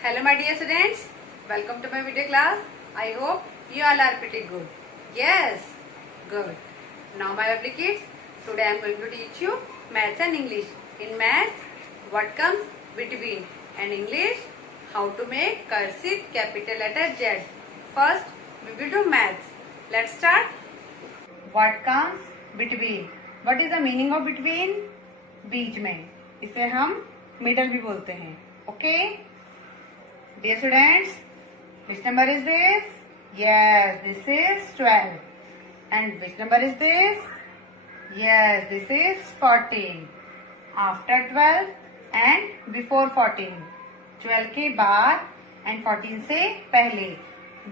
Hello my dear students, welcome to my video class. I hope you all are pretty good. Yes, good. Now my lovely kids, today I am going to teach you maths and English. In maths, what comes between, and English, how to make cursive capital letter Z. First, we will do maths. Let's start. What comes between? What is the meaning of between? बीच में. इसे हम middle भी बोलते हैं. Okay? Dear students, which number is this? Yes, this is 12. And which number is this? Yes, this is 14. After 12 and before 14. 12 के बाद and 14 से पहले.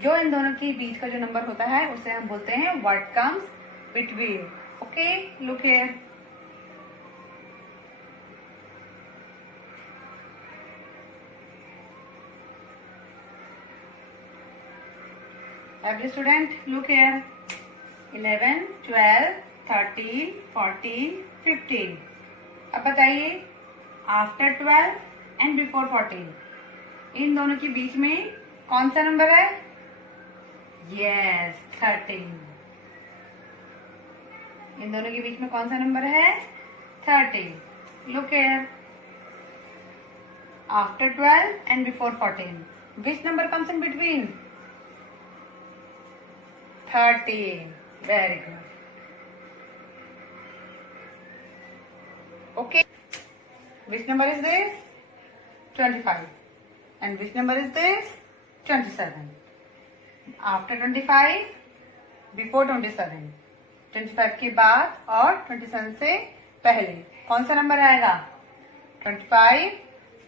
जो इन दोनों के बीच का जो नंबर होता है उसे हम बोलते हैं what comes between. Okay, look here. Every student, look here. 11, 12, 13, 14, 15. अब बताइए आफ्टर 12 एंड बिफोर 14 इन दोनों के बीच में कौन सा नंबर है? यस, 13. इन दोनों के बीच में कौन सा नंबर है? 13. Look here. After 12 and before 14 which number comes in between? 13. Very good. Okay. Which number is this? 25. And which number is this? 27. After 25, before 27. 25 के बाद और 27 से पहले कौन सा नंबर आएगा? 25,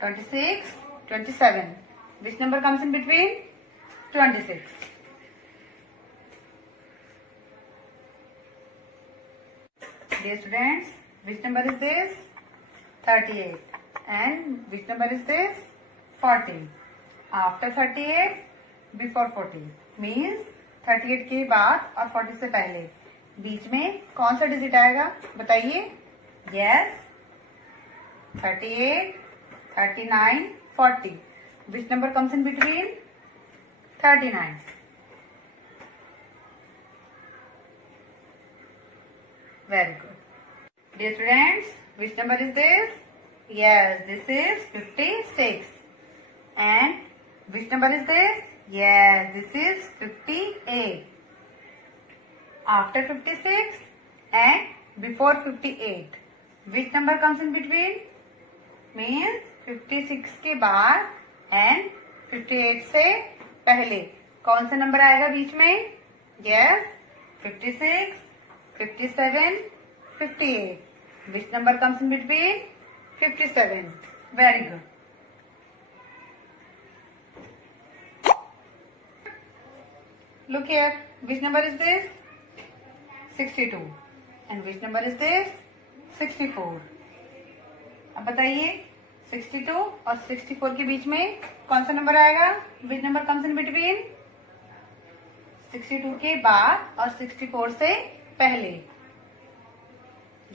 26, 27. Which number comes in between? 26. Dear students, which number is this? 38. And which number is this? 40. After 38, before 40. Means 38 के बाद और 40 से पहले बीच में कौन सा डिजिट आएगा? बताइए. Yes. 38, 39, 40. Which number comes in between? 39. Very good. Dear students, which number is this? Yes, this is 56. And which number is this? Yes, this is 58. After 56 and before 58. Which number comes in between? Means 56 के बाद and 58 से पहले कौन सा number आएगा बीच में? Yes, 56, 57, 58. Which number comes in between? 57. Very good. Look here. Which number is this? 62. And which number is this? 64. अब बताइए 62 और 64 के बीच में कौन सा नंबर आएगा? Which number comes in between? 62 के बाद और 64 से पहले.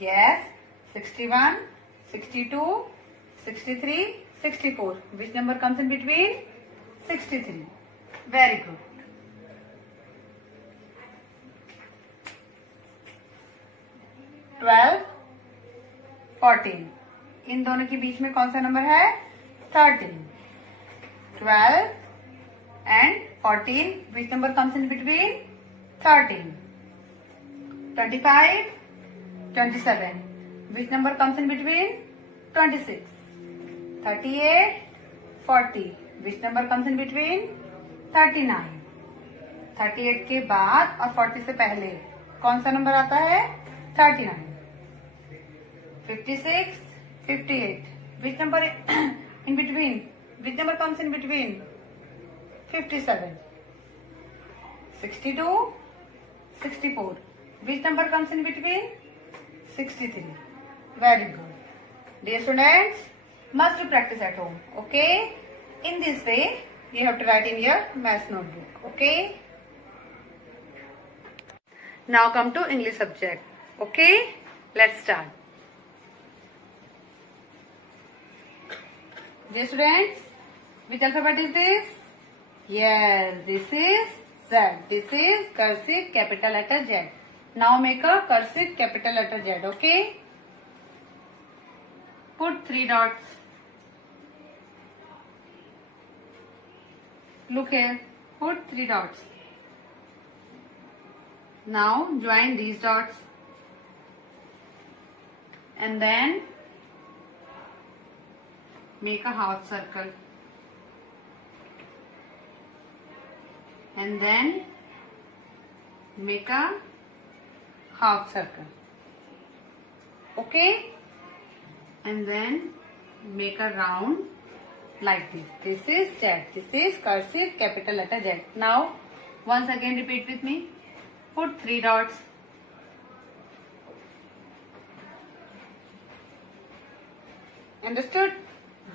Yes, 61, 62, 63, 64. Which number comes in between? 63. Very good. 12, 14. इन दोनों के बीच में कौन सा नंबर है? 13. 12 and 14. Which number comes in between? 13. 25, 27. Which number comes in between? 26. 38, 40. Which number comes in between? 39. 38 के बाद और 40 से पहले कौन सा नंबर आता है? 39. 56, 58. Which number in between? Which number comes in between? 57. 62, 64. Which number comes in between? 63. Very good. Dear students, must do practice at home. Okay? In this way, you have to write in your maths notebook. Okay? Now come to English subject. Okay? Let's start. Dear students, Which alphabet is this? Yes, this is Z. This is cursive capital letter Z. Now make a cursive capital letter Z, okay? Put 3 dots. Look here, put 3 dots. Now join these dots and then make a half circle and then make a half circle, okay, and then make a round like this. This is Z. This is cursive capital letter Z. Now once again repeat with me. Put 3 dots. Understood?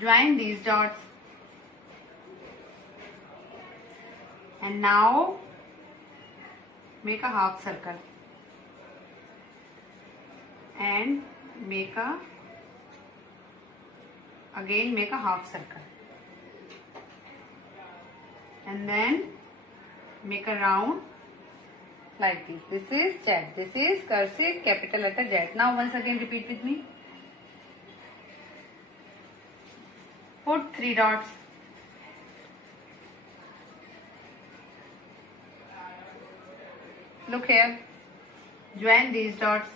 Join these dots. And now make a half circle. And make a half circle. And then make a round like this. This is Z. This is cursive capital letter Z. Now once again repeat with me. Put 3 dots. Look here. Join these dots.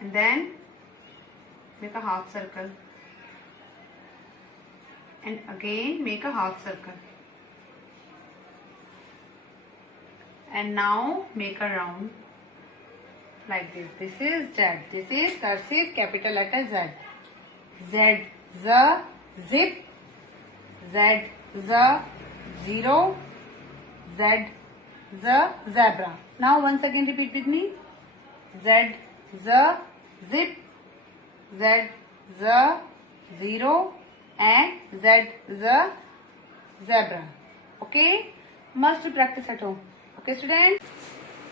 And then make a half circle. And again make a half circle. And now make a round like this. This is Z. This is cursive capital letter Z. Z, Z, zip. Z, Z, zero. Z, Z, zebra. Now once again repeat with me. Z, Z, zip. Z, Z, zero. And Z, Z, zebra. Okay? Must practice at home. Okay, students?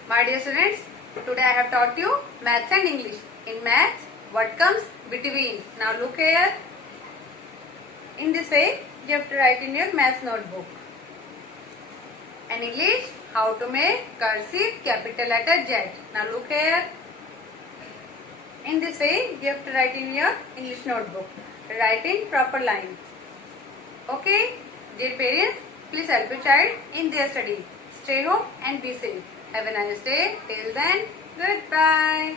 My dear students, today I have taught you maths and English. In maths, what comes between? Now look here. In this way, you have to write in your maths notebook. And English, how to make cursive capital letter Z. Now look here. In this way, you have to write in your English notebook. Write in proper line. Okay? Dear parents, please help your child in their study. Stay home and be safe. Have a nice day. Till then, goodbye.